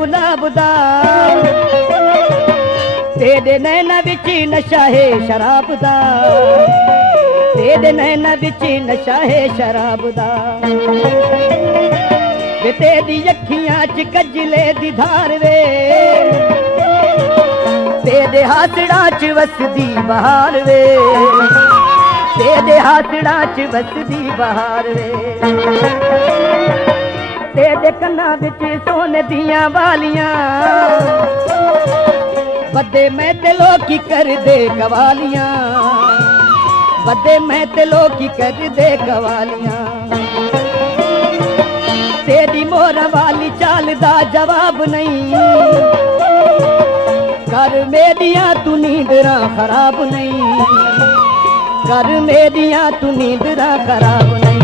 गुलाब दा, तेरे नैना विच नशा है शराब दा, तेरे नैना विच नशा है शराब दा। वे तेरी अखियां च कजले दी धार वे, तेरे हाथड़ा च वसदी बहार वे, तेरे हाथड़ा च वसदी बहार वे। तेरे कन्ना विच सोने दियां वालियां, बदे मैं ते लोकी कर दे कवालियां, बदे मैं ते लोकी कर दे कवालियां। तेरी मोरा वाली चाल दा जवाब नहीं, कर मेरियां तू नींदरा खराब नहीं, कर मेरियां तू नींदरा खराब नहीं।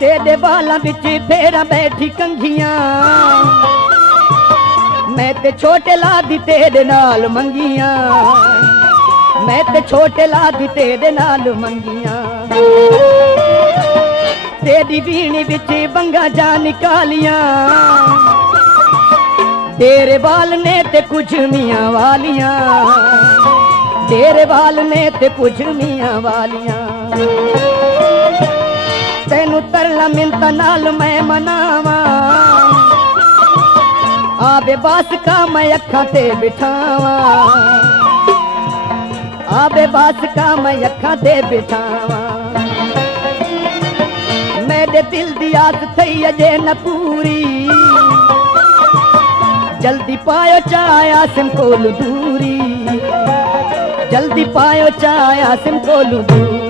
तेरे बालां बिच फेरा बैठी कंघियां, मैं ते छोटे ला दी तेरे नाल मंगियां, मैं ते छोटे ला दी तेरे नाल मंगियां। तेरी वीणी बिच बंगा जा निकालियां, तेरे बाल ने ते कुछ मियां वालियां, तेरे बाल ने ते कुछ मियां वालियां। तेनू तरला मिन्नता नाल मैं मनावा, आबे बास का मैं अखा ते बिठावा, आबे बास का मैं अखा ते बिठावा। मेरे दिल दी आस थई अजे न पूरी, जल्दी पायो चाया सिम कोलू दूरी, जल्दी पायो चाया सिम कोलू दूरी।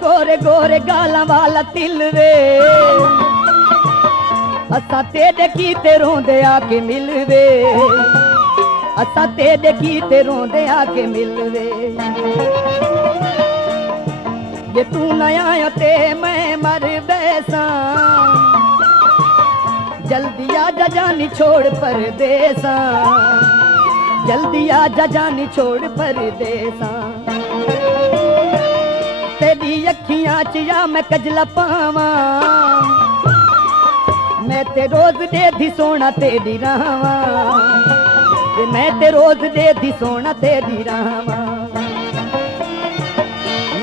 गोरे गोरे गाला वाला तिल वे, असा तेरे कीते रोंदे आके मिलवे, असा तेरे कीते रोंदे आके मिलवे। जे तू न आया ते मैं मर बैसा, जल्दी आजा जानी छोड़ परदेसा, जल्दी आजा जानी छोड़ परदेसा। तेरी अखियां च या मैं कजला पावा, मैं ते रोज दे दी सोना तेरी रावा, मैं ते रोज दे दी सोना तेरी रावा।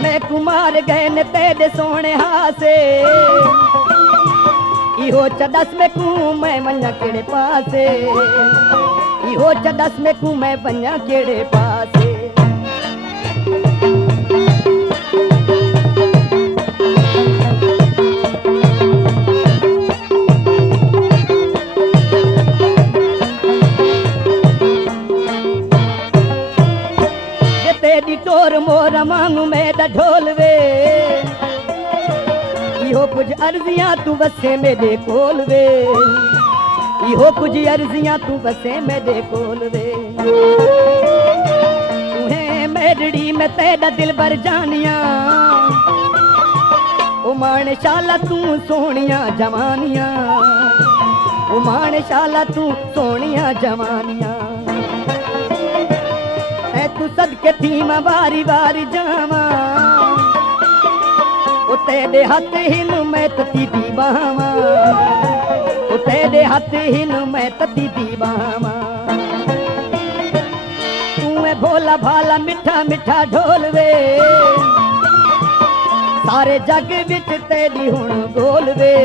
मैं कुमार गए ने तेरे सोने हासे, इहो चदस में कू मैं वन्या केड़े पासे, इहो चदस में कू मैं वन्या केड़े पासे। तेरी टोर मोरा मांगू मेरा ढोल वे, इहो कुछ अर्जियां तू बसे मेरे कोल वे, इहो कुछ अर्जियां तू बसे मेरे कोल वे। तुहें मेरड़ी में तेरा दिल भर जानिया, ओ मान शाला तू सोनिया जवानिया, ओ मान शाला तू सोनिया जवानिया। तू सदके थी मैं बारी बारी जावा, ओ तेरे हाथ हिन मैं तती दी बावा, ओ तेरे हाथ हिन मैं तती दी बावा। तू है भोला भाला मिठा मिठा ढोल वे, सारे जग विच तेरी हुण गोल वे,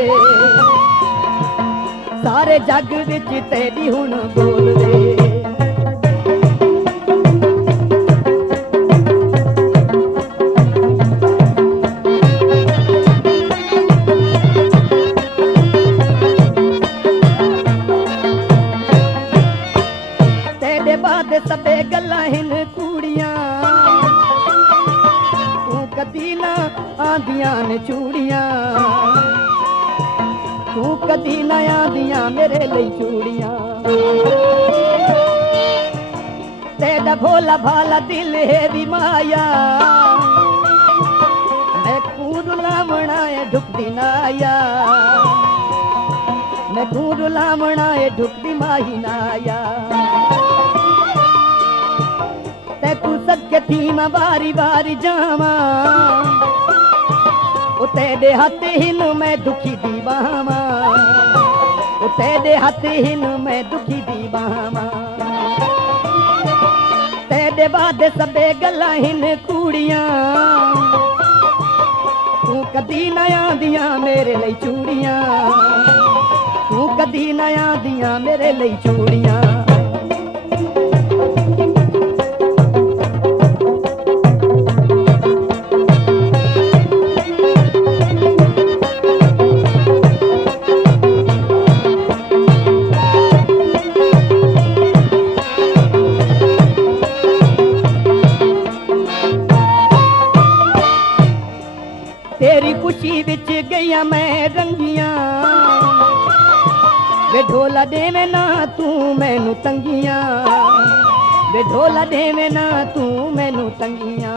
सारे जग विच तेरी हुण गोल वे। सबे गल्ला हिन कूड़ियां, तू कदी ना आंदियां मेरे लिए चूड़ियां तेरा भोला भाला दिल है भी माया मैं रुलावना है ढुकदी नाया मैं रुलावना है ढुकदी माही नाया ते तू सदके थी मैं बारी बारी जावा ओ तेरे हाथ हिन मैं दुखी दी बावा ओ तेरे हाथ हिन मैं दुखी दी बावा तेरे बाद सबे गल्ला हिन कूड़ियां तू कदी ना आंदियां मेरे लिए चूड़ियां तू कदी ना आंदियां मेरे लिए चूड़ियां तेरी खुशी विच गया मैं रंगियां वे ढोला देवे ना तू मैनू तंगियां वे ढोला देवे ना तू मैनू तंगियां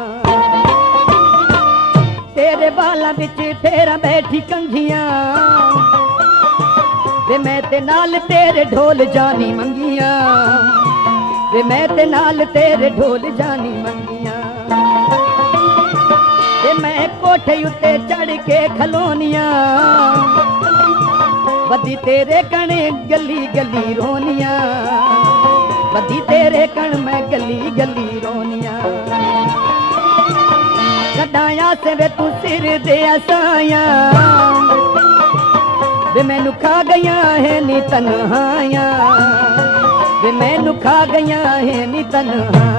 तेरे बाला विच तेरा बैठी कंघियां वे मैं ते नाल तेरे ढोल जानी मंगियां वे मैं ते नाल तेरे ढोल जानी मंगियां मैं कोठे उत्ते चढ़ के खलोनियां बदी तेरे कण गली गली रोनियां बदी तेरे कण मैं गली गली रोनियां कडाया से वे तू सिर दे असाया वे मैनू खा गया है नी तन्हाया वे मैनू खा गया है नी तन्हाया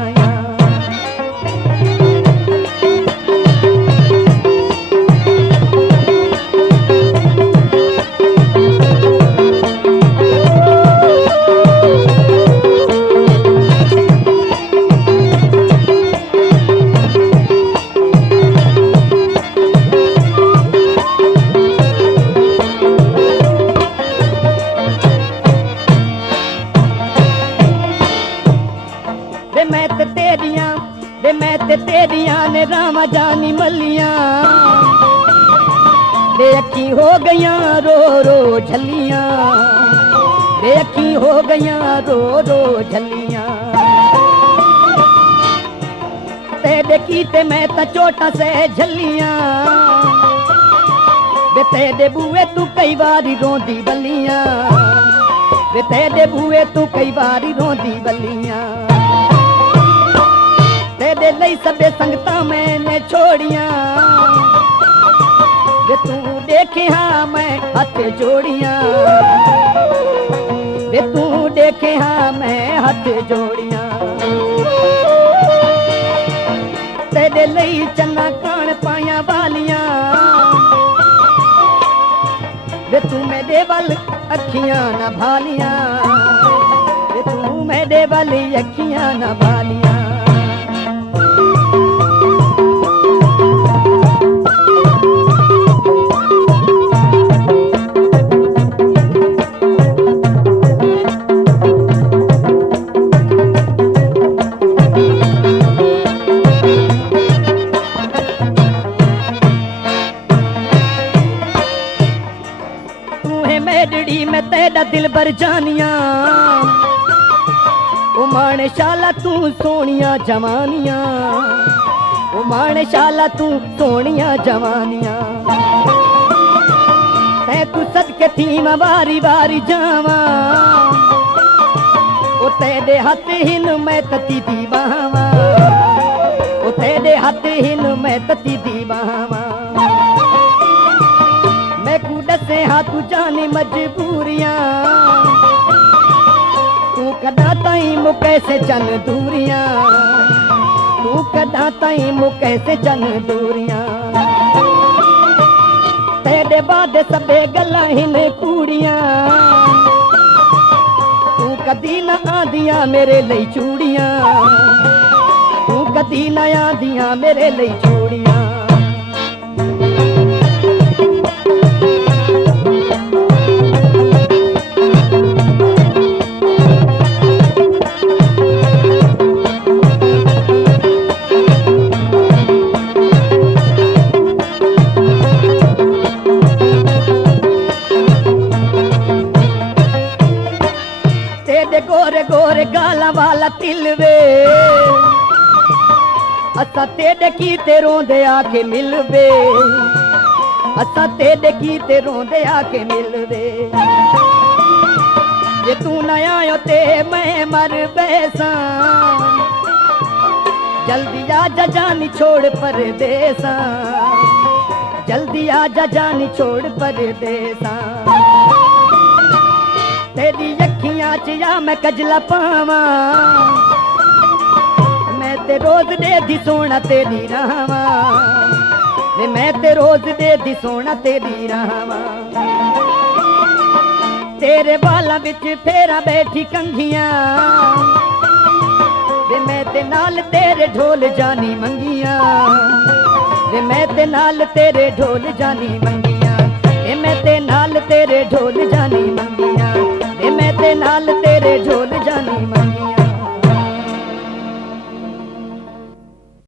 मैं ते तेरिया ने रामा जानी मलियां दे अखी हो गया रो रो झलियां दे अखी हो गया रो रो झलियां तेरे कीते मैं ता चोटा से झलियां वे तेरे बुए तू कई बारी रोंदी बलियां वे तेरे बुए तू कई बारी रोंदी बलियां तेरे लई सबे संगता मैंने छोड़ियां वे तू देखे हाँ मैं हाथ जोड़ियां वे तू देखे हाँ मैं हाथ जोड़ियां तेरे लई चन्ना कान पाया वालियां वे तू मेरे वल अखियां न भालियां वे तू मेरे वल अखियां न भालियां तेरा दिल भर जानिया ओ माने शाला तू सोनिया जवानिया ओ माने शाला तू सोनिया जवानिया ते तू सदके थी मैं बारी बारी जावा ओ तेरे हाथ हिन मैं तती दी बावा ओ तेरे हाथ हिन मैं तती दी बावा दसे हाँ तू जानी मजबूरियां तू कदा ताई मुके से जन दूरियां तू कदा ताई मुके से जन दूरियां तेरे बाद सबे गल्ला हिन कूड़ियां तू कदी ना आंदियां मेरे लिए चूड़ियां तू कदी ना आंदियां मेरे लिए चूड़ियां तेरे गोरे गोरे गाला वाला तिल वे असा तेरे कीते रोंदे आके मिलवे असा तेरे कीते रोंदे आके मिलवे जे तू न आयो ते मैं मर बैसा जल्दी आजा जानी छोड़ परदेसा जल्दी आजा जानी छोड़ परदेसा तेरी अखियां च या मैं कजला पावा मैं ते रोज दे दी सोना तेरी रावा मैं ते रोज दे दी सोना तेरी रावा तेरे बाला बिच फेरा बैठी कंघियां वे मैं ते नाल तेरे ढोल जानी मंगियां वे मैं ते नाल तेरे ढोल जानी मंगियां वे मैं ते नाल तेरे ढोल जानी मंगियां वे मैं ते नाल तेरे ढोल जानी मंगियां